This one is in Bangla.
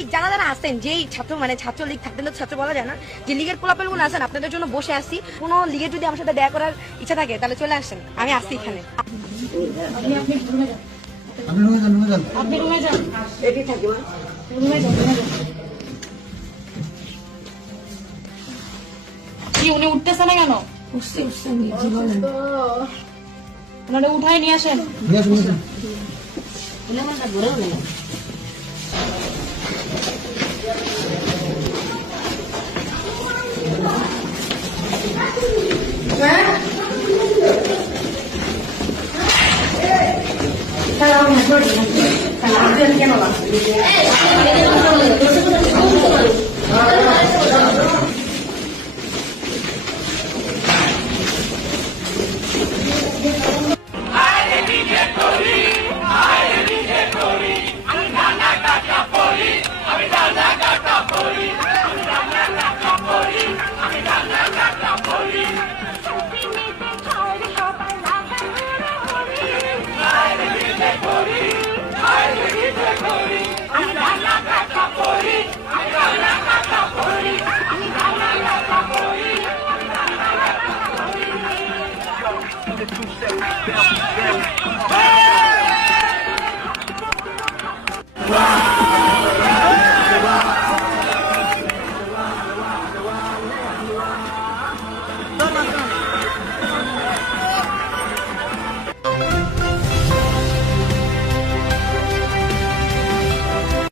ছাত্রলীগ যারা যারা আছেন, যেই ছাত্র মানে ছাত্রলীগ থাকতেন তো ছাত্র বলা যায় না, যে লীগের পোলাপেলগুলো আছেন আপনাদের জন্য বসে আসছি। কোনো লীগের যদি আমার সাথে দেখা করার ইচ্ছা থাকে তাহলে চলে আসেন, আমি আসছি এখানে। আপনি রুমে যান, এটি থাকি মা, রুমে যান। কি উনি উঠতেছে না কেন? ওনারা উঠায় নিয়ে আসেন। কেন